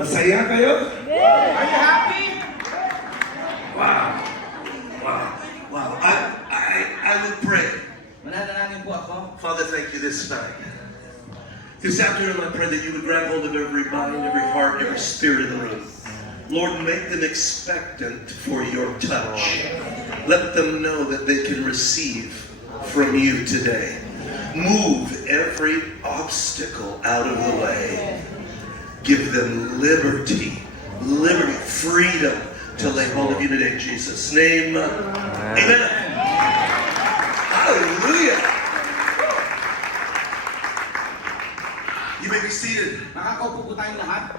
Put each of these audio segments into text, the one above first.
Masaya kayo? Are you happy? Wow. Wow. Wow. I would pray. Mananalangin po ako. Father, thank you this night. This afternoon, I pray that you would grab hold of every mind, every heart, every spirit in the room. Lord, make them expectant for your touch. Let them know that they can receive from you today. Move every obstacle out of the way. Give them liberty, freedom to lay hold of you today in Jesus' name. Amen. Hallelujah. You may be seated. Nakakaupo po tayong lahat.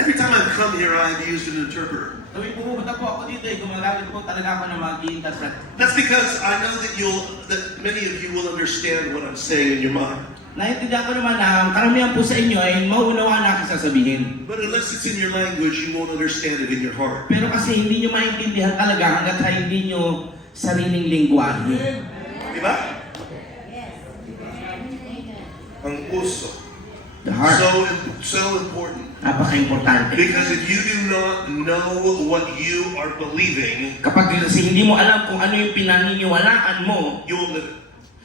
Every time I've come here, I've used an interpreter. Tuwing pumupunta po ako dito, gumagamit po talaga ako ng mga interpret. That's because I know that many of you will understand what I'm saying in your mind. Naintindihan ko naman na karamihan po sa inyo ay mauunawaan na aking sasabihin. But unless it's in your language, you won't understand it in your heart. Pero kasi hindi nyo maintindihan talaga hanggat hindi nyo sariling lingwahe. Di ba? Ang puso. The heart. So important. Napaka-importante. Because if you do not know what you are believing, Kapag kasi hindi mo alam kung ano yung pinaniniwalaan mo, you will live it.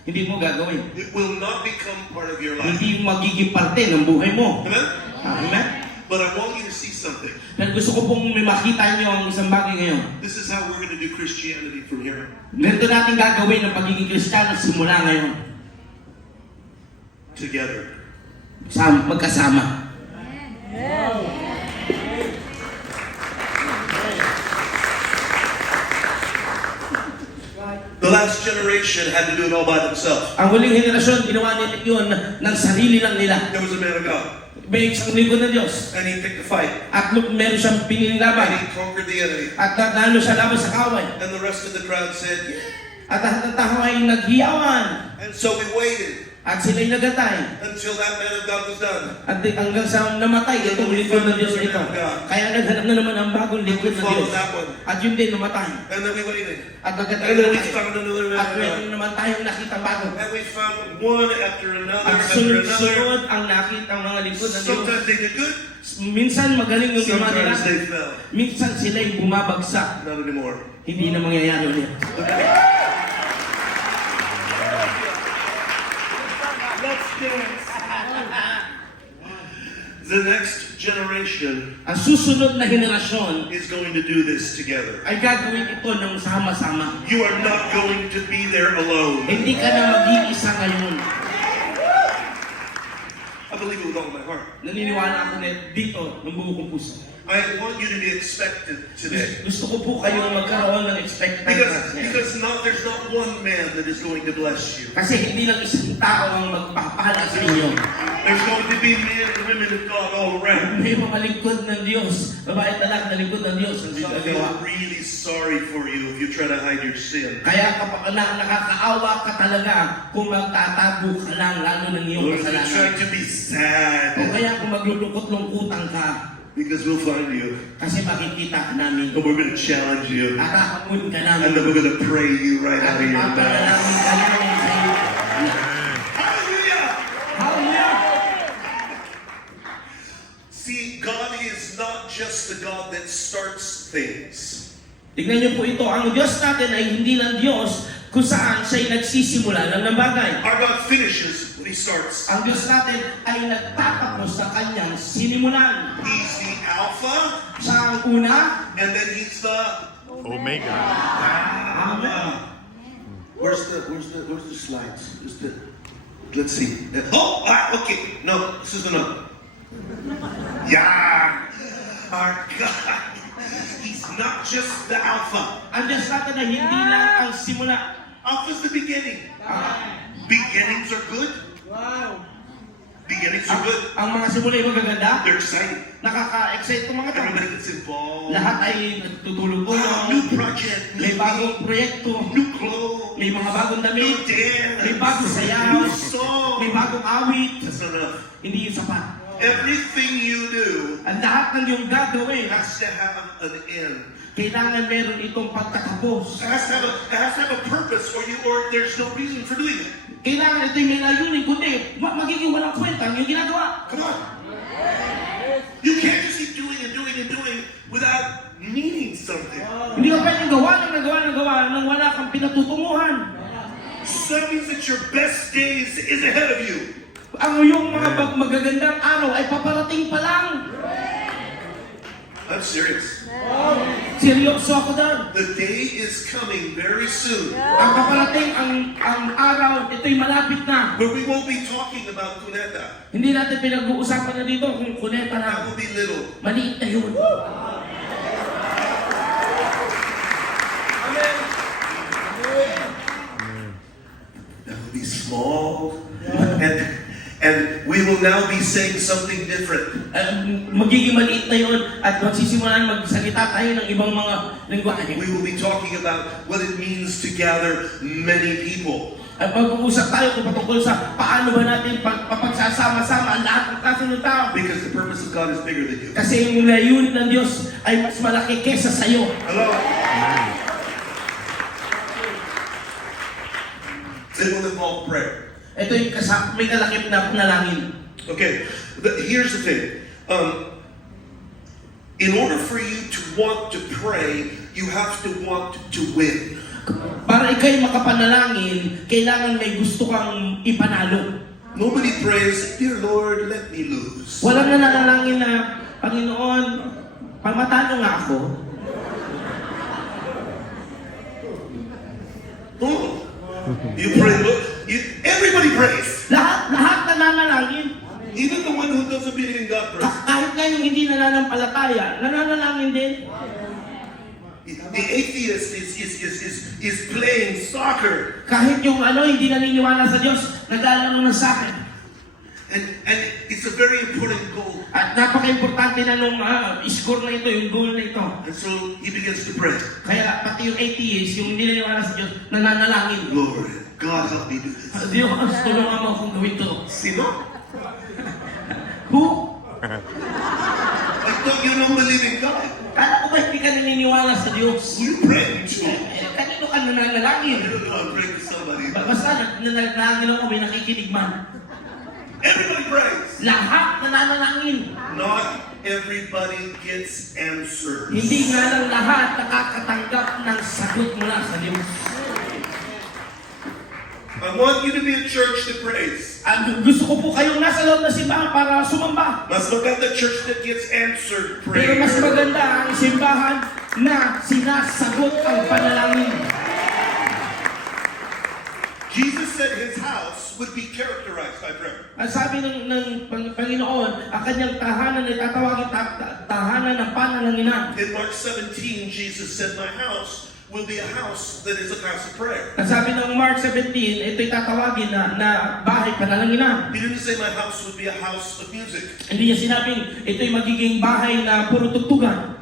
hindi mo gagawin. It will not become part of your life. Hindi magiging parte ng buhay mo. Amen? Amen? But I want you to see something. Pero gusto ko pong may makita nyo ang isang bagay ngayon. This is how we're going to do Christianity from here. Ganito natin gagawin ang pagiging Kristiyano simula ngayon. Together. Magkasama. The last generation had to do it all by themselves. Ang huling henerasyon, ginawa nila yun ng sarili lang nila. There was a man of God, May isang lingkod ng Diyos. and he picked a fight, At meron siyang and pinililaban. he conquered the enemy. At nanalo siya laban sa kaway. And the rest of the crowd said, yeah. At lahat ng tao ay naghiyawan. And so we waited At sila'y nagatay. until that man of God was done. At hanggang sa namatay itong lingkod ng Diyos ito. Kaya naghanap na naman ang bagong We lingkod ng followed Diyos. that one. At yun din namatay. And then we waited. At And nagatay then we naman. found another man At of God. meron naman tayong nakita bago. And we found one after another, At after another. sunod-sunod ang nakita ang mga lingkod ng Diyos. Sometimes they did good, Minsan magaling yung ginawa nila. sometimes they fell. Minsan sila'y bumabagsak. Not anymore. Hindi na mangyayari ulit. Let's dance. The next generation Ang susunod na henerasyon is going to do this together. ay gagawin ito ng sama-sama. You are not going to be there alone. Hindi ka na mag-iisa ngayon. I believe it with all my heart. Naniniwala ako na dito ng buo kong puso. I want you to be expectant today. Gusto ko po kayong magkaroon ng expectancy. Because there's not one man that is going to bless you. Kasi hindi lang isang tao ang magpapala sa inyo. There's going to be men and women of God all around. May mga lingkod ng Diyos. Babae at lalaki na lingkod ng Diyos. Ang Some gagawa. feel really sorry for you if you try to hide your sin. Kaya kapag nakakaawa ka talaga kung magtatago ka lang lalo ng iyong Or if you try kasalanan. to be sad, O kaya kung maglulungkot-lungkutan ka, because we'll find you. kasi makikita ka namin. And we're going to challenge you. At hahamon ka And then namin. we're going to pray you right out At of your mouth. ipapanalangin ka namin sa iyo. Hallelujah! Hallelujah! See, God is not just the God that starts things. Tignan niyo po ito, ang Diyos natin ay hindi lang Diyos kung saan siya'y nagsisimula ng bagay. Our God finishes when He starts. Ang Diyos natin ay nagtatapos sa kanyang sinimulan. He's the Alpha, Siya ang una, and then He's the Omega. Amen. Where's the slides? Let's see. Okay. No, this is enough. Yeah. Our God. He's not just the Alpha. Ang Diyos natin ay hindi lang ang simula. Alpha's the beginning. Beginnings are good. Wow. Beginnings are good. Ang mga simula ay magaganda. They're exciting. Nakaka-excite itong mga tao. Everybody gets involved. Lahat ay nagtutulong po. New project. May bagong proyekto. New clothes. May mga bagong New damit. dance. May bagong sayaw. New song. May bagong awit. That's not enough. Hindi yun sapat. Everything you do Ang lahat ng iyong gagawin, has to have an end. kailangan meron itong pagtatapos. It has to have a purpose, or there's no reason for doing it. Kailangan ito'y may layunin, kundi magiging walang kwenta ang iyong ginagawa. Come on. So that means that your best days is ahead of you. Ang iyong mga magagandang araw ay paparating pa lang. I'm serious. Seryoso ako doon. The day is coming very soon Ang paparating, ang araw, ito'y malapit na. where we won't be talking about Cuneta. Hindi natin pinag-uusapan na dito kung kuneta That na. will be little. Maliit na yun. That will be small. And we will now be saying something different. Magiging maliit na yun at magsisimulan magsalita tayo ng ibang mga lingwahe. We will be talking about what it means to gather many people. At mag-uusap tayo kung patungkol sa paano ba natin pagsasama-sama ang lahat ng klase ng tao. Because the purpose of God is bigger than you. Kasi yung layunin ng Diyos ay mas malaki kesa sa iyo. Hello? It will involve prayer. Ito yung may kalakip na panalangin. Okay, here's the thing. In order for you to want to pray, you have to want to win. Para ikay makapanalangin, kailangan may gusto kang ipanalo. Nobody prays, "Dear Lord, let me lose." Walang nananalangin na, Panginoon, pamatalo nga ako. No. You pray, look, everybody prays. Lahat nananalangin. Even the one who doesn't believe in God prays. Kahit nga yung hindi nananampalataya, nananalangin din. The atheist is playing soccer. Kahit yung hindi naniniwala sa Diyos, naglalaro ng soccer. And it's a very important goal. At napaka-importante na nung score na ito, yung goal na ito. And so he begins to pray. Kaya pati yung atheist, yung hindi naniniwala sa Diyos, nananalangin. Lord, God help me do this. Diyos, tulungan mo akong gawin to. Sino? Who? I thought you don't believe in God. Kala ko ba hindi ka naniniwala sa Diyos? You pray too. Kanino ka nananalangin? I don't know, I'm praying to somebody. Basta nananalangin ako, may nakikinig man. Everybody prays. Lahat nananalangin. Not everybody gets answers. Hindi nga lang lahat nakakatanggap ng sagot mula sa Diyos. I want you to be a church that prays. Gusto ko po kayong nasa loob na simbahan para sumamba. Mas maganda church that gets answered Pero prayer. mas maganda ang simbahan na sinasagot ang panalangin. Jesus said his house would be characterized by prayer. Ang sabi ng Panginoon, ang kanyang tahanan ay tatawagin tahanan ng panalangin. In Mark 17, Jesus said, "My house will be a house that is a house of prayer." Ang sabi ng Mark 17, ito'y tatawagin na bahay panalangin. He didn't say my house would be a house of music. Hindi niya sinabing ito'y magiging bahay na puro tugtugan.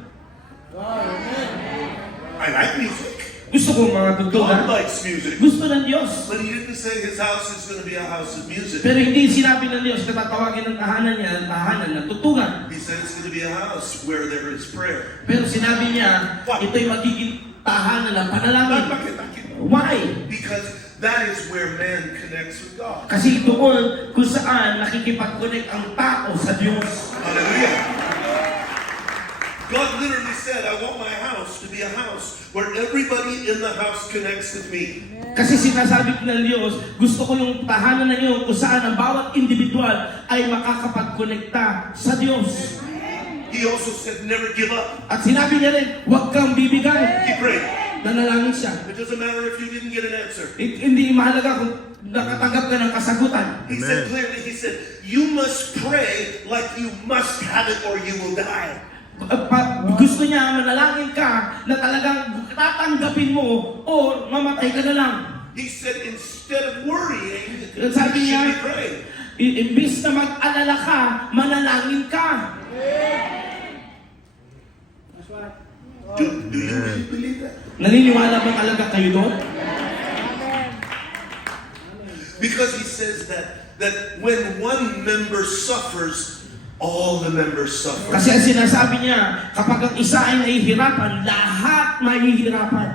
I like music. Gusto ko mga God tugtugan. likes music. Gusto ng Diyos. But he didn't say his house is going to be a house of music. Pero hindi sinabi ng Diyos na tatawagin ng tahanan niya, tahanan ng tugtugan. He said it's going to be a house where there is prayer. Pero sinabi niya, ito'y magiging tahanan ng panalangin. Bakit? Why? Because that is where man connects with God. Kasi doon kung saan nakikipag-connect ang tao sa Diyos. Hallelujah. God literally said, "I want my house to be a house where everybody in the house connects with me." Kasi sinasabi ng Diyos, gusto ko yung tahanan na yun kung saan ang bawat individual ay makakapag-connecta sa Diyos. He also said, "Never give up." At sinabi niya rin, huwag kang bibigay. He prayed. Nanalangin siya. It doesn't matter if you didn't get an answer. Hindi mahalaga kung nakatanggap ka ng kasagutan. He said clearly, he said, "You must pray like you must have it or you will die." Gusto niya manalangin ka na talagang tatanggapin mo o mamatay ka na lang. He said, instead of worrying, Sabi you niya, should be praying. imbis na mag-alala ka, manalangin ka. Do you really believe that? Naniniwala ba talaga kayo doon? Because he says that when one member suffers, all the members suffer. Kasi ang sinasabi niya, kapag ang isa ay nahihirapan, lahat mahihirapan.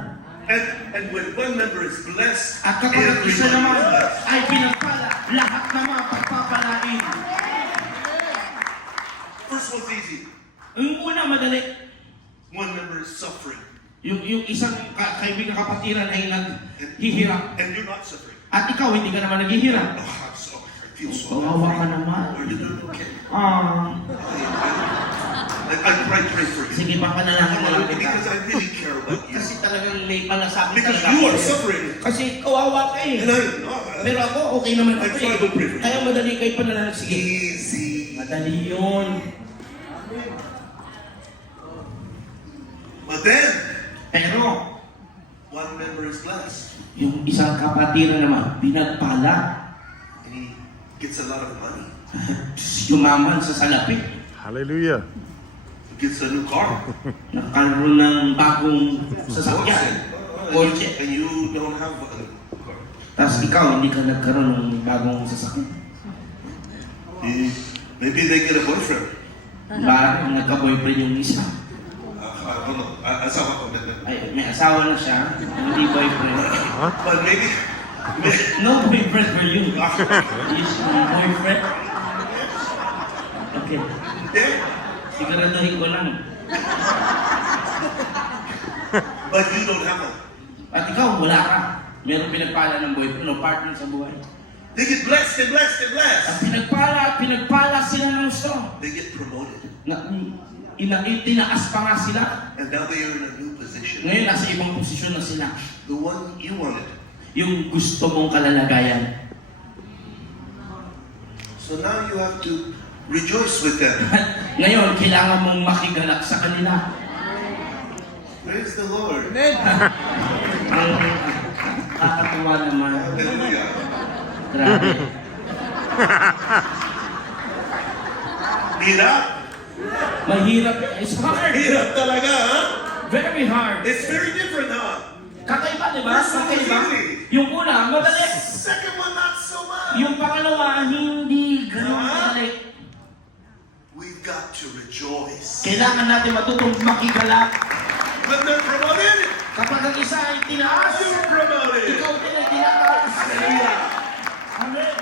And when one member is blessed, At kapag ang isa everyone naman is blessed. ay pinagpala, lahat naman pagpapalain. First one's easy. Yung una, madali. One member is suffering, Yung isang kaibigan kapatiran ay naghihirap. and you're not suffering. At ikaw, hindi ka naman naghihirap. Oh, I feel so Kawawa ka bad. naman. Are you doing okay? I pray for you. Sige, papanalangin na lang kita. Because I really care about you. Kasi talagang may malasakit Because talaga you ako are eh. suffering. Kasi kawawa ka eh. And Pero ako, okay naman ako I try to pray for eh. you. Kaya madali kayo panalangin. Sige. Easy. Madali yun. But then, Pero, one member is blessed. yung isang kapatid naman, pinagpala. And he gets a lot of money. Yumaman sa salapi. Hallelujah. He gets a new car. Nagkaroon ng bagong sasakyan. Kotse. And you don't have a car. Tapos ikaw, hindi ka nagkaroon ng bagong sasakyan. Maybe they get a boyfriend. Bakit nagka-boyfriend yung isa? I don't know. Asawa ko. Ay, may asawa na siya, hindi boyfriend. But maybe No boyfriend for you. Is my boyfriend. Okay. yeah. Siguraduhin ko lang. But you don't have one. At ikaw, wala ka. Meron pinagpala ng boyfriend o partner sa buhay. They get blessed and blessed and At blessed. pinagpala sila ng gusto. They get promoted. Tinaas pa nga sila. And now they are in a new position. Ngayon, nasa ibang posisyon na sila. The one you wanted. Yung gusto mong kalalagayan. So now you have to rejoice with them. At ngayon, kailangan mong makigalak sa kanila. Praise the Lord. Ang kakatuwa naman. Hallelujah. Grabe. Hirap. Mahirap. It's hard. Hirap talaga, ha? Very hard. It's very different, huh? Kakaiba, di ba? First one was Kakaiba. easy. Yung una, madali. Second one, not so much. Yung pangalawa, hindi ganun madali. We've got to rejoice. Kailangan natin matutong makigalak. When they're promoted, Kapag ang isa ay tinaas, you're promoted. ikaw din ay tinaas. Hallelujah. Amen.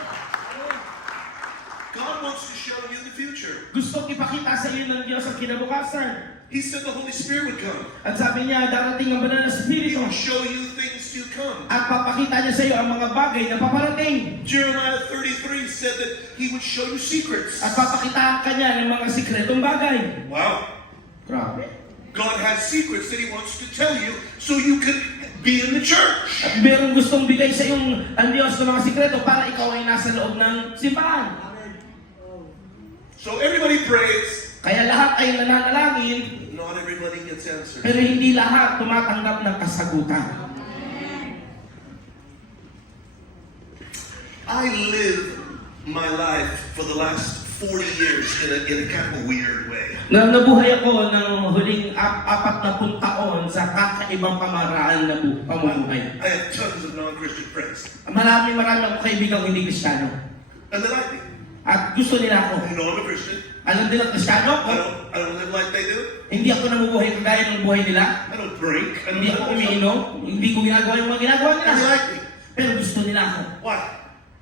God wants to show you the future. Gusto ipakita sa iyo ng Diyos ang kinabukasan. He said the Holy Spirit would come. At sabi niya, darating ang banal na He Espiritu. will show you things to come. At papakita niya sa iyo ang mga bagay na paparating. Jeremiah 33 said that He would show you secrets. At papakitaan ka niya ng mga sikretong bagay. Wow. Grabe. God has secrets that He wants to tell you so you can be in the church. At meron gustong bigay sa iyong ang Diyos ng mga sikreto para ikaw ay nasa loob ng simbahan. So everybody prays. Kaya lahat ay nananalangin, Not everybody gets answers. pero hindi lahat tumatanggap ng kasagutan. I lived my life for the last 40 years in a kind of a weird way. Nabuhay ako ng huling 40 taon sa kakaibang pamaraan na pamumuhay. I have tons of non-Christian friends. Marami akong kaibigang hindi Kristiyano. And they like me. At gusto nila ako. They know I'm a Christian. Alam nila Kristiyano ako. I don't live like they do. Hindi ako namubuhay kagaya ng buhay nila. I don't drink. I don't Hindi ako umiinom. Hindi ko ginagawa yung mga ginagawa nila. And they like me. Pero gusto nila ako. Why?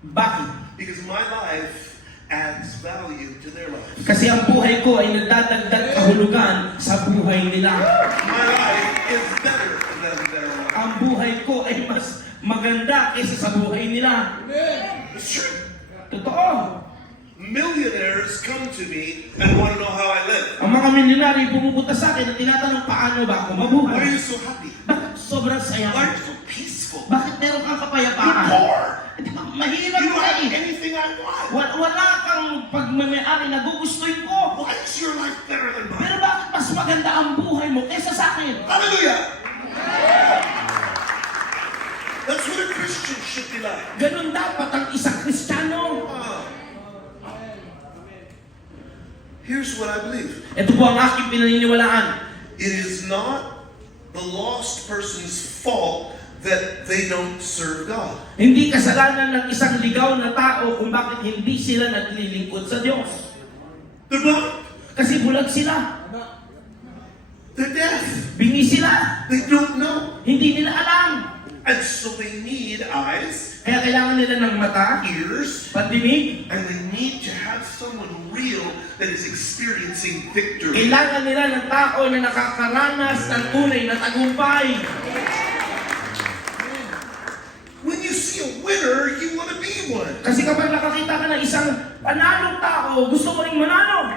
Bakit? Because my life adds value to their life. Kasi ang buhay ko ay nagdadagdag kahulugan sa buhay nila. My life is better than their life. Ang buhay ko ay mas maganda kaysa sa buhay nila. It's true. Totoo. Millionaires come to me and want to know how I live. Ang mga milyonary pumupunta sa akin at tinatanong paano ba ako Why are mabuhay? you so happy? Bakit sobrang saya? Why are you so peaceful? Bakit meron kang You're kapayapaan? poor. Di ba, mahirap You don't ka have eh. anything I want. Wala kang pagmamayari na gugustuhin ko. Why is your life better than Pero mine? bakit mas maganda ang buhay mo kaysa sa akin? Hallelujah. That's what a Christian should be like. Ganun dapat ang isang Kristiyano. Here's what I believe. Ito po ang aking pinaniniwalaan. It is not the lost person's fault that they don't serve God. Hindi kasalanan ng isang ligaw na tao kung bakit hindi sila naglilingkod sa Diyos. They're blind. Kasi bulag sila. They're deaf. Bingi sila. They don't know. Hindi nila alam. And so they need eyes, Kaya kailangan nila ng mata, ears, pandinig. and they need to have someone real that is experiencing victory. Kailangan nila ng tao na nakakaranas ng tunay na tagumpay. When you see a winner, Kasi kapag nakakita ka ng isang panalong tao, gusto mo rin manalo.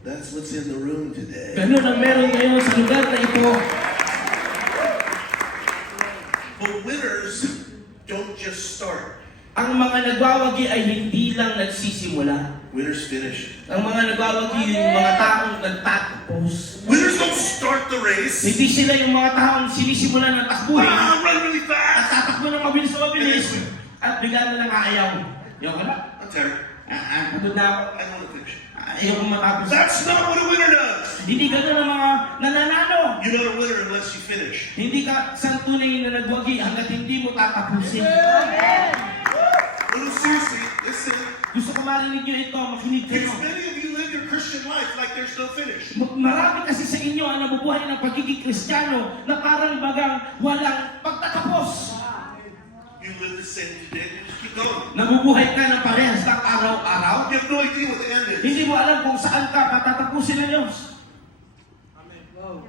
That's what's in the room today. Ganun ang meron ngayon sa lugar na ito. But winners don't just start. Ang mga nagwawagi ay hindi lang nagsisimula. Winners finish. Ang mga nagwawagi yung mga taong nagtatapos. Winners don't start the race. Hindi sila yung mga taong sinisimulan ng takbuhin Run really at fast. tatakbo ng mabilis na mabilis at bigla na lang aayaw. Yung ka ba? I'm tired. Pagod na ako. I want to finish. Ayoko matapos. That's not what a winner does. Hindi ganun ang mga nananalo. You're not a winner unless you finish. Hindi ka isang tunay na nagwagi hanggat hindi mo tatapusin. No, seriously, listen. Gusto ko marinig nyo ito, makinig kayo. Because many of you live your Christian life like there's no finish. Marami kasi sa inyo ang nabubuhay ng pagiging Kristiyano na parang bagang walang pagtatapos. You live the same today, you just keep going. Nabubuhay ka ng parehas ng araw-araw. You have no idea what the end is. Hindi mo alam kung saan ka patatapusin ng Diyos. No.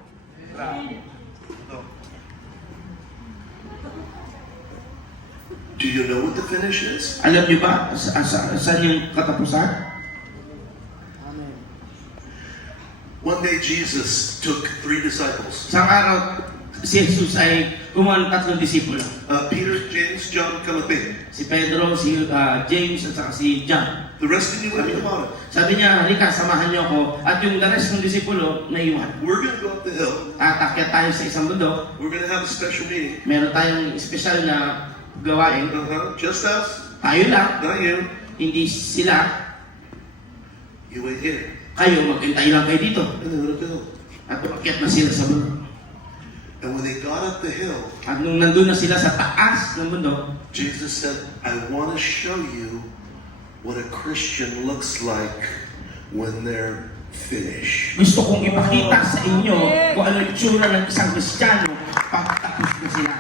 Do you know what the finish is? Alam niyo ba saan yung katapusan? One day Jesus took 3 disciples. Isang araw, si Jesus ay kumuha ng 3 disipulo. Peter, James, John, come with me. Si Pedro, si James, at saka si John. The rest of you will be on it. Sabi niya, halika, samahan niyo ako. At yung the rest ng disipulo, naiwan. We're going to go up the hill. Atakyat tayo sa isang bundok. We're going to have a special meeting. Meron tayong espesyal na gawain. Just us, Tayo lang, not you. hindi sila. You wait here. Kayo, maghintay lang kayo dito. And then we'll go. At umakyat na sila sa bundok. And when they got up the hill, At nung nandun na sila sa taas ng bundok, Jesus said, I want to show you what a Christian looks like when they're finished. gusto kong ipakita sa inyo kung ano yung tsura ng isang Kristiyano pagtapos na sila.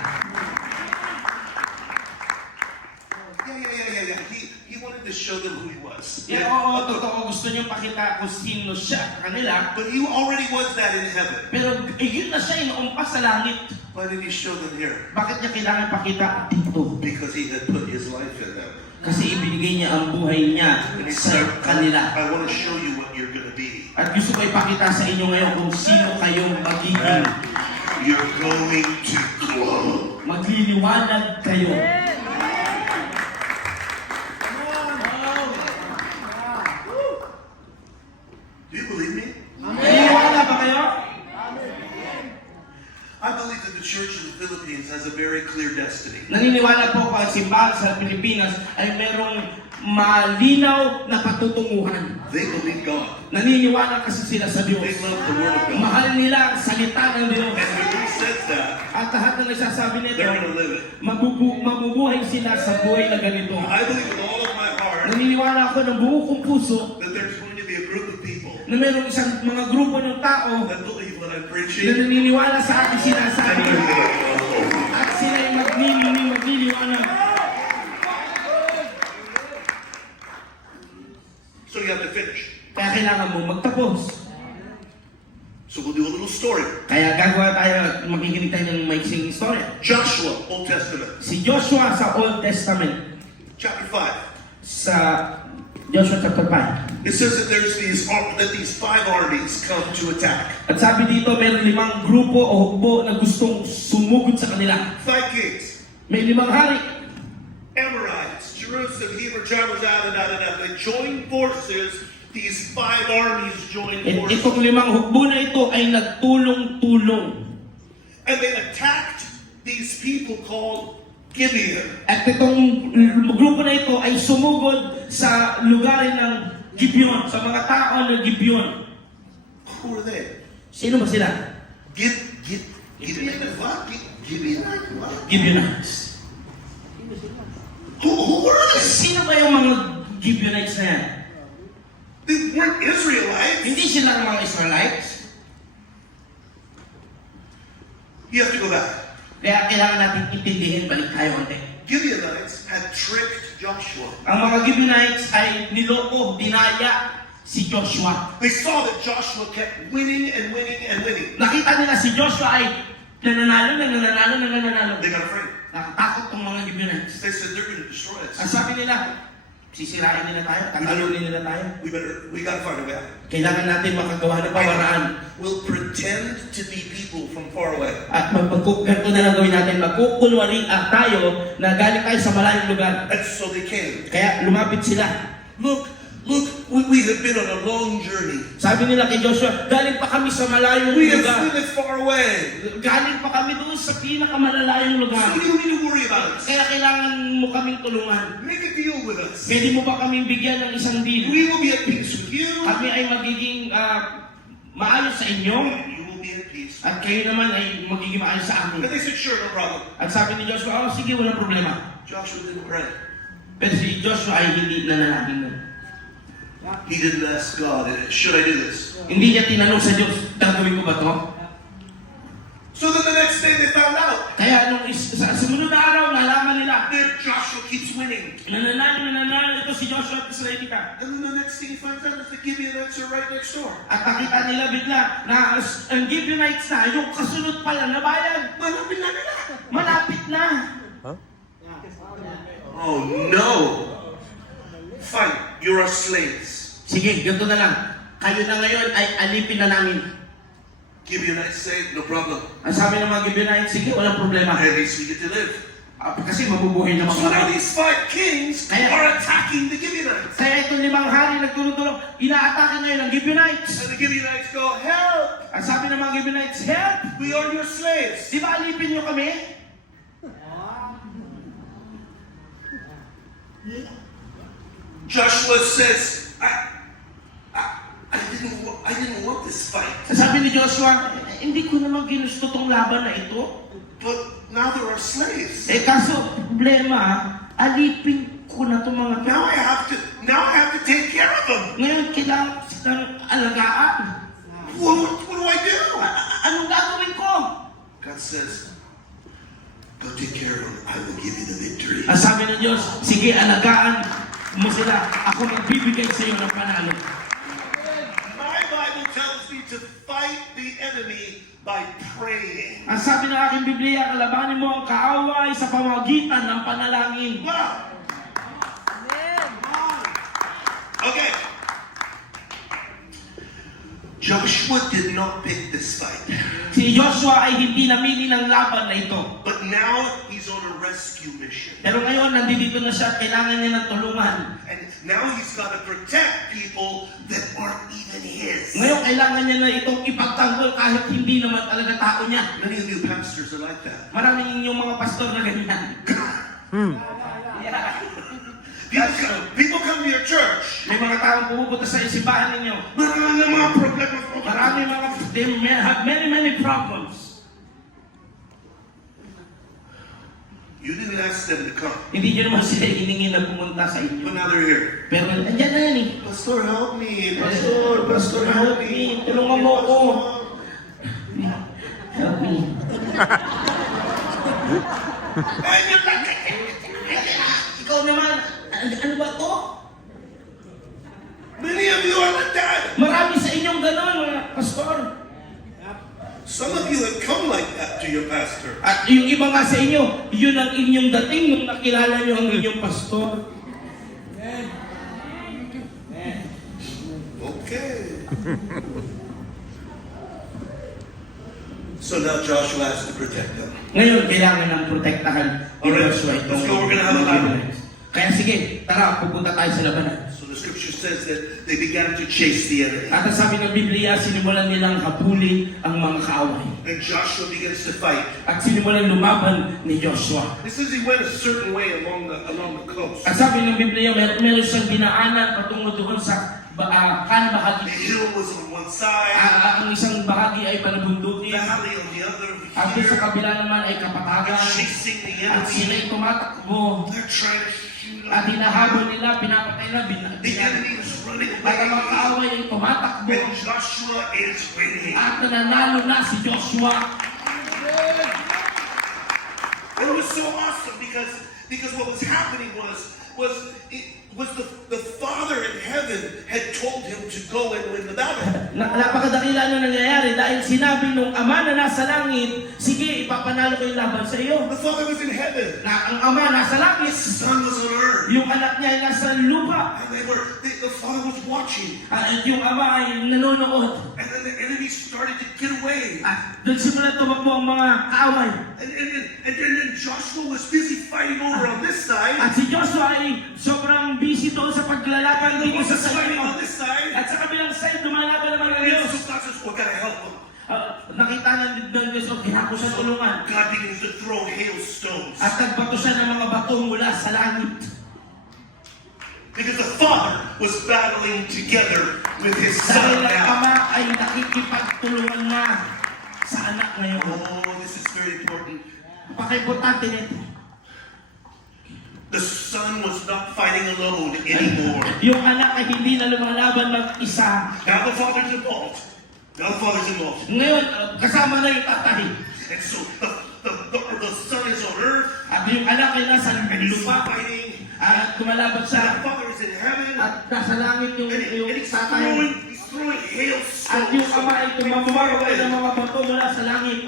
Yeah. He wanted to show them who he was. Oo, totoo, gusto niyong pakita kung sino siya sa kanila. But he already was that in heaven. Pero yun na siya, inuumpas sa langit. Why did he show them here? Bakit niya kailangan pakita dito? Because he had put his life in them. Kasi ibinigay niya ang buhay niya And he sa said, kanila. I want to show you what you're going to be. At gusto ko ipakita sa inyo ngayon kung sino kayong magiging. You're going to glow. Magliliwanag kayo. Do you believe me? Naniniwala ba kayo? I believe that the church in the Philippines has a very clear destiny. Naniniwala po ako ang simbahan sa Pilipinas ay merong malinaw na patutunguhan. They believe God. Naniniwala kasi sila sa They Diyos. love the Word of God. Mahal nila ang salita ng Diyos. And when he says that, At lahat na nagsasabi nito, they're going to live it. mabubuhay sila sa buhay na ganito. I believe with all of my heart Naniniwala ako ng buo kong puso that there's going to be a group of people na merong isang mga grupo ng tao that believe what I'm na preaching. naniniwala sa akin sinasabi And they're going to go. at sila ay magliliwanag. So you have to finish. Kaya kailangan mo magtapos. So we'll do a little story. Kaya gagawa tayo at makikinig tayo ng maiksing istorya. Joshua, Old Testament, Si Joshua sa Old Testament, chapter 5. sa Joshua chapter 5. It says that there's these 5 armies come to attack. At sabi dito, mayroon 5 grupo o hukbo na gustong sumugod sa kanila. 5 kings. May 5 hari. Amorites, Jerusalem, Hebrew travelers, They join forces. These 5 armies join At forces. itong 5 hukbo na ito ay nagtulong-tulong. And they attacked these people called Gibeon. At itong grupo na ito ay sumugod sa lugarin ng Gibeon, sa mga tao ng Gibeon. Who are they? Sino ba sila? Gibeon what? Gibeonites. Who are they? Sino ba yung mga Gibeonites na yan? They weren't Israelites. Hindi sila ang mga Israelites. You have to go back. Kaya kailangan natin intindihin, balik tayo konti. Gibeonites had tricked Joshua. Ang mga Gibeonites ay niloko, dinaya si Joshua. They saw that Joshua kept winning and winning and winning. Nakita nila si Joshua ay nananalo. They got afraid. nakatakot tong mga Gibeonites. They said they're going to destroy Ang us. sabi nila, sisirain nila tayo, tatalunin nila tayo. We got to find a way out. Kailangan natin makagawa ng pamaraan. We'll pretend to be people from far away. At ganito na lang gawin natin, magkukunwari tayo na galing tayo sa malayong lugar. And so they came. Kaya lumapit sila. Look, we have been on a long journey. Sabi nila kay Joshua, galing pa kami sa malayong We have lugar. lived far away. Galing pa kami doon sa pinakamalalayong So lugar. you don't need to worry about us. Kaya kailangan mo kaming tulungan. Make a deal with us. Pwede mo ba kaming bigyan ng isang deal? We will be at peace with you. Kami ay magiging maayos sa inyo. You will be at peace. At kayo naman ay magiging maayos sa And amin. they said, sure, no problem. At sabi ni Joshua, oh sige, walang problema. Joshua didn't pray. Pero si Joshua ay hindi nanalangin nun. He didn't ask God, should I do this? Hindi niya tinanong sa Diyos, gagawin ko ba to? So then the next day they found out Kaya sa sumunod na araw, nalaman nila, that Joshua keeps winning. nananalo ito si Joshua at Israelita. And then the next thing he finds out is the Gibeonites are right next door. At nakita nila bigla na ang Gibeonites na, yung kasunod pala na bayan, Malapit na nila. malapit na. Oh no! Fine, you're our slaves. Sige, ganito na lang. Kayo na ngayon ay alipin na namin. Gibeonites say, no problem. Ang sabi ng mga Gibeonites, sige, walang problema. At least we get to live. Kasi mabubuhay naman So now kami. these 5 kings are attacking the Gibeonites. Kaya itong 5 hari nagtulong-tulong, inaatake ngayon ang Gibeonites. And the Gibeonites go, help! Ang sabi ng mga Gibeonites, help! We are your slaves. Di ba alipin nyo kami? Joshua says, I didn't want this fight. Sabi ni Joshua, hindi ko naman ginusto tong laban na ito. But now there are slaves. Kaso, problema, alipin ko na itong mga tao. Now I have to take care of them. Ngayon, kailangan ko silang alagaan. What do I do? Anong gagawin ko? God says, go take care of them. I will give you the victory. Ang sabi ng Diyos, sige, alagaan mo sila. Ako magbibigay sa iyo ng panalo. My Bible tells me to fight the enemy by praying. Ang sabi ng aking Biblia, kalabanin mo ang kaaway sa pamamagitan ng panalangin. Wow. Okay. Joshua did not pick this fight. Si Joshua ay hindi namili ng laban na ito. But now he's on a rescue mission. Pero ngayon, nandito na siya at kailangan niya ng tulungan. And now he's got to protect people that aren't even his. Ngayon, kailangan niya na itong ipagtanggol kahit hindi naman talaga tao niya. Many of you pastors are like that. Maraming inyong mga pastor na ganyan. People come to your church. May mga taong pumupunta sa simbahan ninyo. Maraming mga problema. Maraming mga, they have many problems. You didn't ask them to come. Hindi nyo naman sila hiningi na pumunta sa inyo. But now they're here. Pero nandiyan na yan eh. Pastor, help me. Pastor, help me. Tulungan mo ako. Help me. And you're like, Ikaw naman, ano ba to? many of you are like that. Marami sa inyong gano'n, mga pastor. Some of you have come like that to your pastor. At yung iba nga sa inyo, yun ang inyong dating nung nakilala nyo ang inyong pastor. Okay. So now Joshua has to protect them. Ngayon, kailangan ng protektahan ni Alright, Joshua itong let's go. We're gonna have a battle. Kaya sige, tara, pupunta tayo sa labanan. So the scripture says that they began to chase the enemy. At ang sabi ng Biblia, sinimulan nilang habulin ang mga kaaway. And Joshua begins to fight. At sinimulan lumaban ni Joshua. It says he went a certain way along the coast. At sabi ng Biblia, meron siyang dinaanan patungo doon sa kan The bahagi. hill was on one side, Ang isang bahagi ay panabundukin. valley on the other. At doon sa Here, kabila naman ay kapatagan. chasing the At sila enemy. ay tumatakbo. They're trying to shoot At him. hinahabol nila, pinapatay na, The enemy is running At ang mga away. kaaway ay tumatakbo. And Joshua is winning. At nanalo na si Joshua. And it was so awesome because what was happening was the Father in heaven had told him to go and win the battle. Napakadakila na nangyayari dahil sinabi nung ama na nasa langit, sige, ipapanalo ko yung laban sa iyo. The Father was in heaven. Na ang ama nasa langit, The Son was on earth. yung anak niya ay nasa lupa. And the Father was watching. At yung ama ay nanonood. And then the enemy started to get away. At doon simula tumakbo ang mga kaaway. And then Joshua was busy fighting over on this side. At si Joshua ay sobrang busy doon sa paglalaban And dito sa Moses fighting on side. this side. At sa kabilang side, lumalaban naman ng And Diyos. so God says, we gotta help him. Nakita ng Diyos o kaya ko siya tulungan. God begins to throw hailstones. At nagbato siya ng mga bato mula sa langit. Because the Father was battling together with his Dahil Son ang now. ama ay nakikipagtulungan na sa anak ngayon. Oh, this is very important. Napaka-importante nito. The Son was not fighting alone anymore. Yung anak ay hindi na lumalaban mag-isa. Now the Father's involved. Now the Father's involved. Ngayon, kasama na yung tatay. And so the Son is on earth. At yung anak ay nasa And he's lupa. fighting. At kumalaban The sa Father is in heaven. at nasa langit yung And he's tatay. throwing hailstones. At yung ama ay tumamawag ng mga bato mula sa langit.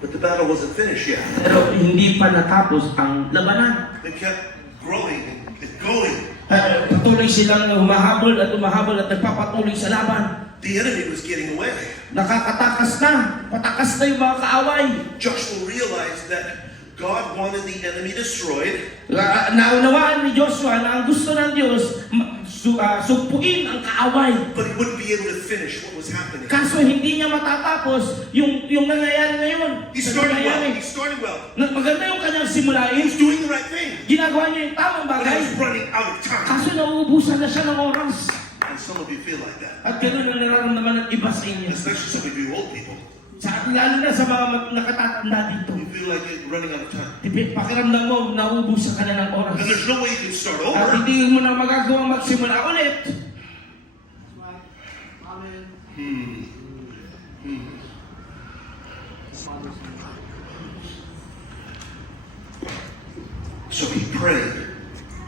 But the battle wasn't finished yet. Pero hindi pa natapos ang labanan. They kept growing and going. Patuloy silang humahabol at nagpapatuloy sa laban. The enemy was getting away. Nakakatakas na. Patakas na yung mga kaaway. Joshua realized that God wanted the enemy destroyed. Naunawaan ni Joshua na ang gusto ng Diyos, sugpuin ang kaaway. But he wouldn't be able to finish what was happening. Kaso hindi niya matatapos yung nangyayari ngayon. He started well. He started well. Maganda yung kanyang He simulain. was doing the right thing. Ginagawa niya yung tamang But he bagay. was running out of time. Kaso nauubusan na siya ng oras. And some of you feel like that. At ganoon ang nararamdaman ng iba sa inyo. Especially some of you old people. Lalo na sa mga nakatatanda dito. You feel like you're running out of time. Pakiramdam mo, nauubusan ka na ng oras. And there's no way you can start At over. hindi mo na magagawang magsimula ulit. So he prayed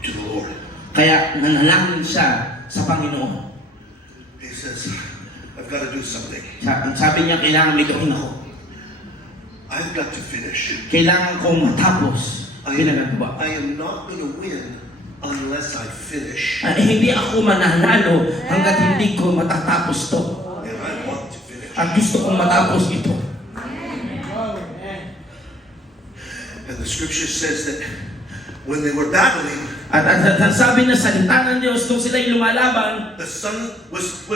to the Lord. Kaya nanalangin siya sa Panginoon. He says, I've got to do something. Sabi niya, kailangan may gawin ako. I've got to finish. Kailangan kong matapos ang ginagawa. I am not going to win unless I finish. Hindi ako mananalo hanggat hindi ko matatapos to. And I want to finish. At gusto kong matapos ito. And the scripture says that when they were battling, At sabi na salita ng Diyos, kung sila'y lumalaban, the Son was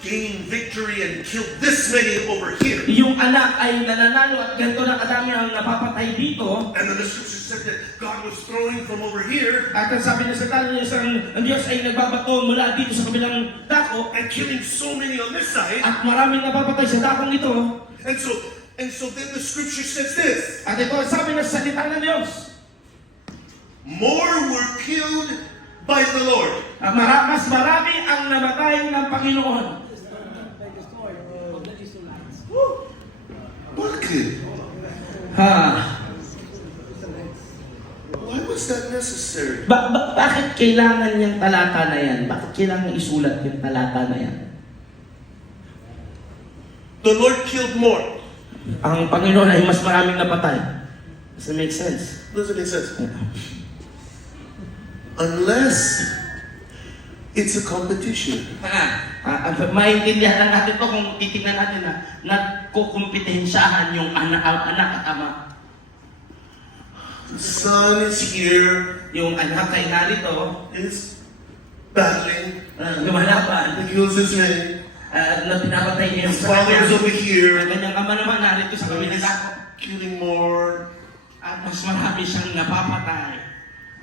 gaining victory and killed this many over here. yung anak ay nananalo at ganito na kadami ang napapatay dito. And then the scripture said that God was throwing from over here At ang sabi na salita ng Diyos, ang Diyos ay nagbabato mula dito sa kabilang dako. and killing so many on this side. At maraming napapatay sa dakong ito. And so then the scripture says this. At ito ang sabi na salita ng Diyos. More were killed by the Lord. Mas marami ang namatay ng Panginoon. Bakit? Ha? Why was that necessary? Bakit kailangan yung talata na yan? Bakit kailangan isulat yung talata na yan? The Lord killed more. Ang Panginoon ay mas maraming napatay. Does it make sense? Doesn't make sense. Unless it's a competition. Maintindihan lang natin to kung titingnan natin na nagkukumpetensyahan yung anak at ama. The Son is here, Yung anak ay narito, is battling, lumalaban, he kills his man. na pinapatay niya yung His father is over Ang here, kanyang ama naman narito sa kabilang he's dako. killing more. At mas marami siyang napapatay.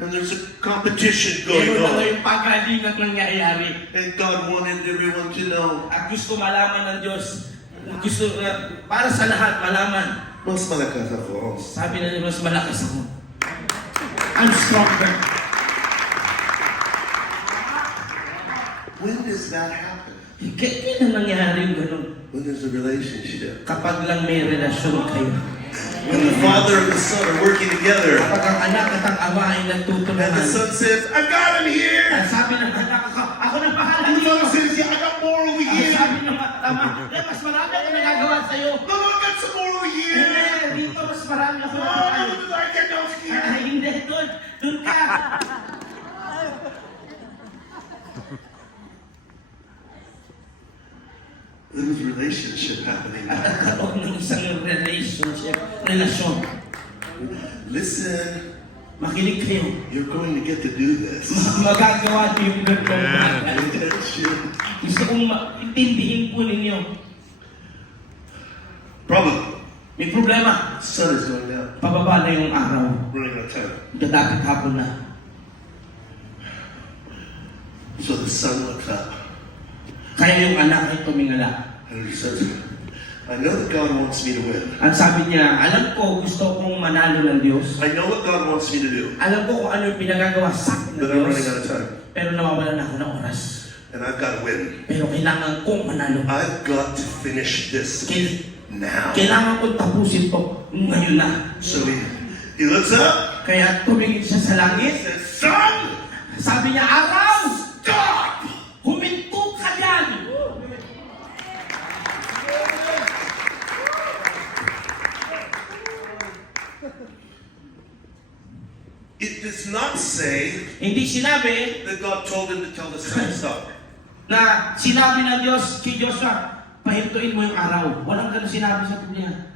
And there's a competition Meron going na on. yung pagalingan nangyayari. And God wanted everyone to know. At gusto malaman ng Diyos, gusto para sa lahat malaman. Mas malakas ako. Sabi na niya, mas malakas ako. I'm stronger. When does that happen? Kailan nangyayari yung ganun? When there's a relationship. Kapag lang may relasyon kayo. When the Father and the Son are working together, Kapag ang anak at ang ama ay and the nagtutulungan. Son says, "I've got him here." Ang sabi ng anak, ako nang bahala And the dito. Father says, "Yeah, I got more over Ang here." sabi ng ama, mas marami ako nagagawa sa'yo. No, no, I got some more over Hindi, here. dito mas marami ako Oh, nagagawa. no, I get those here. Ay, hindi, doon ka. There was relationship happening. Nagkaroon ng isang relasyon. Listen, Makinig kayo. you're going to get to do this. Magagawa niyo yung ganitong bagay. Attention. Gusto kong intindihin po ninyo. Problem. May problema. Sun is going down. Pababa na yung araw. Running out of time. Dadapit hapon na. So the son looks up Kaya yung anak ay tumingala. and he says, "I know that God wants me to win. Ang sabi niya, alam ko gusto kong manalo ng Diyos. I know what God wants me to do, Alam ko kung ano yung pinagagawa sa akin ng but I'm running Diyos. out of time. Pero nawawalan ako ng oras. And I've got to win. Pero kailangan kong manalo. I've got to finish this now." Kailangan kong tapusin to ngayon na. So he looks up. Kaya tumingin siya sa He langit. says, "Son, Sabi niya, araw! stop!" Huminto ka dyan! It does not say Hindi sinabi that God told him to tell the sun to stop. na sinabi ng Diyos kay Joshua, pahintuin mo yung araw. Walang ganun sinabi sa Biblia.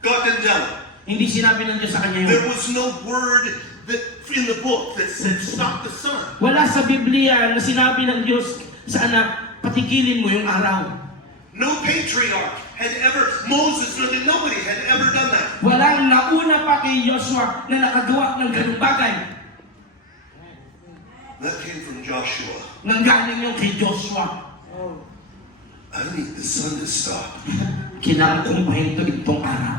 God didn't tell him. Hindi sinabi ng Diyos sa kanya There yun. was no word that in the book that said stop the sun. Wala sa Biblia na sinabi ng Diyos sa anak, patigilin mo yung araw. No patriarch had ever, Moses, really nobody had ever done that. Walang nauna pa kay Joshua na nakagawa ng ganung bagay. That came from Joshua. Nanggaling yung kay Joshua. I need the sun to stop. Kailangan kong pahintuin itong araw.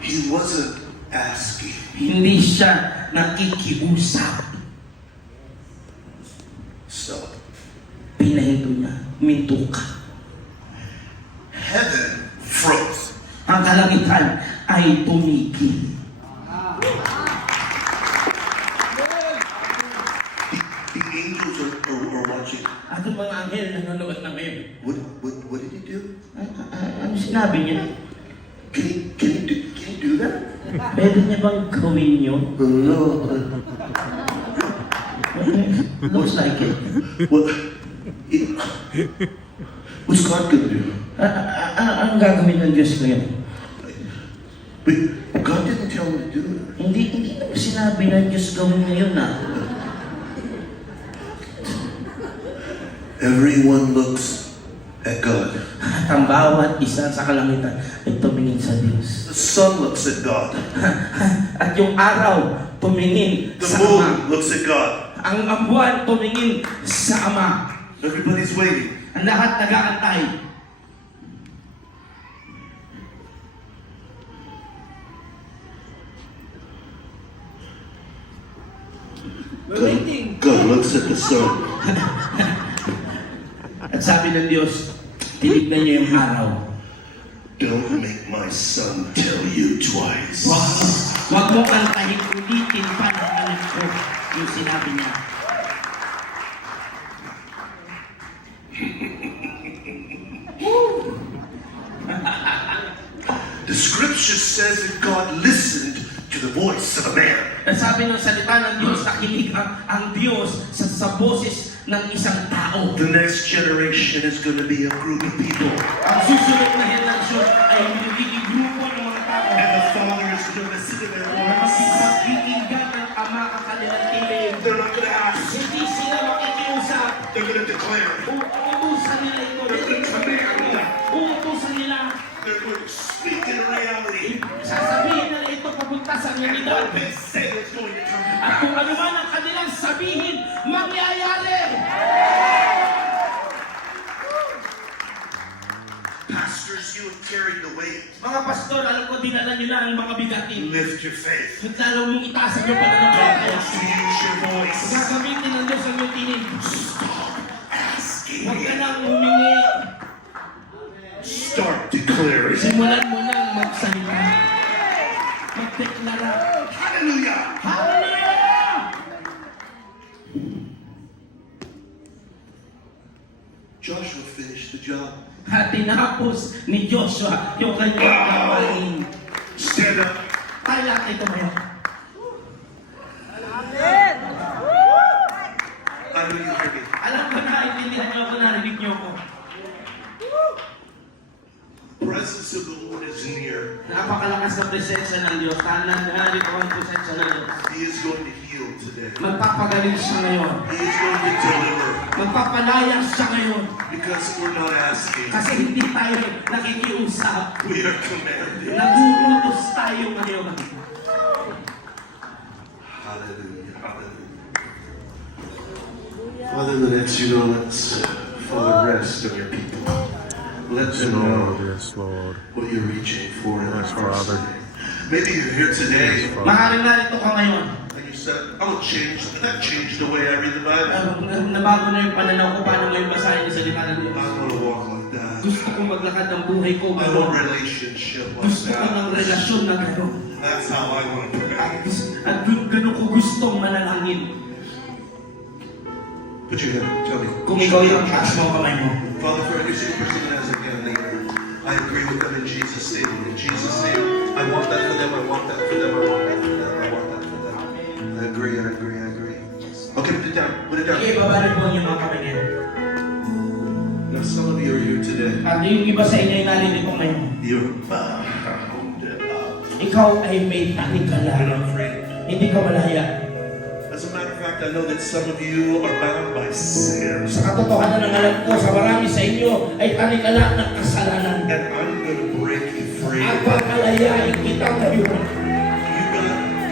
He wasn't asking. Hindi siya nakikiusap. Stop. Pinahinto niya, minto ka. Heaven froze. Ang kalangitan ay tumigil. The angels are watching. At ang mga anghel nanonood na ngayon. What did he do? Ano sinabi niya? Can he do that? Pwede niya bang gawin yun? No. Looks like it. What's God gonna do? Ang gagawin ng Diyos ngayon? But God didn't tell him to do it. Hindi naman sinabi ng Diyos gawin ngayon na. Everyone looks at God. At ang bawat isa sa kalangitan ay tumingin sa Diyos. The sun looks at God. At yung araw tumingin The sa Ama. moon looks at God. Ang buwan tumingin sa Ama. Everybody's waiting. Ang lahat nag-aantay. God looks at the sun. At sabi ng Diyos, tinignan niyo yung araw. Don't make my son tell you twice. Huwag mo kantahin ulitin pa ng anak ko yung sinabi niya. The scripture says that God listened to the voice of a man. At sabi ng salita ng Diyos, nakinig ang Diyos sa boses ng isang tao. The next generation is going to be a group of people. Ang susunod na henerasyon ay magiging grupo ng mga tao. And the father is going to sit in their Na arms. magkikinggan ng Ama ang kanilang tiling. They're not going to ask. Hindi sila makikiusap. They're going to declare. Uutusan nila ito. They're going to command. Uutusan nila. They're going to speak in reality. Sasabihin nila ito papunta sa And realidad. what they say is going to come to At pass. kung ano man ang kanilang sabihin, mangyayari. Pastors, you have carried the weight. Mga pastor, alam ko dinala nyo na ang mga bigatin. Lift your faith. At lalo mong itaas ang iyong pananampalataya. God wants to use your voice. Gagamitin ng Diyos ang iyong tinig. Asking Huwag ka Him. nang humingi. Start declaring. Simulan mo nang magsalita. job. At tinapos ni Joshua yung kanyang gawain. Stand up. Tayo lahat ay tumayo. I know you heard me. Alam ko na, intindihan niyo ako, narinig niyo ako. Presence of the Lord is near. Napakalakas na presensya ng Diyos. Narito ang presensya ng Diyos. He is going to heal today. Magpapagaling siya ngayon. He is going to deliver. Magpapalaya siya ngayon. Because we're not asking. Kasi hindi tayo nakikiusap. We are commanded. Naguutos tayo ngayon. Hallelujah. Hallelujah. Father, let you know, let's Father, rest on your people. Let them know Yes, Lord. what you're reaching for in their Yes, hearts Father. today. Maybe you're here today Maaaring narito ka ngayon. and you said, I will change. That changed the way I read the Bible. Nabago na yung pananaw ko paano ngayon basahin yung salita ng Diyos. I want to walk like that. Gusto kong maglakad ng buhay ko I want ngayon. relationship like Gusto ko ng that. relasyon na gano'n. That's how I want to pray. At gano'n ko gustong manalangin. Put your hand. Tell me. Kung ikaw yung taas mo kamay mo. Father, for every single person that has a hand later, I agree with them in Jesus' name. In Jesus' name, I want that for them. I want that for them. I want that for them. I want that for them. I agree. I agree. I agree. Okay, put it down. Put it down. Sige, baba na po ang iyong mga kamay ngayon. Now, some of you are here today. At yung iba sa inyo yung narinig ko ngayon. You're bound up. Ikaw ay may You're tanikala. not afraid. Hindi ka malaya. As a matter of fact, I know that some of you are bound by sin. Sa katotohanan ng alam ko, sa marami sa inyo ay tanikala ng kasalanan. And I'm going to break you free. At papalayain kita ngayon.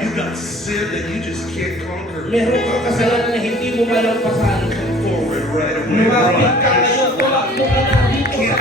You got sin that you just can't conquer. Meron kang kasalanan na hindi mo malampasan. Forward, right away. Lumapit ka ngayon, tumakbo ka na dito sa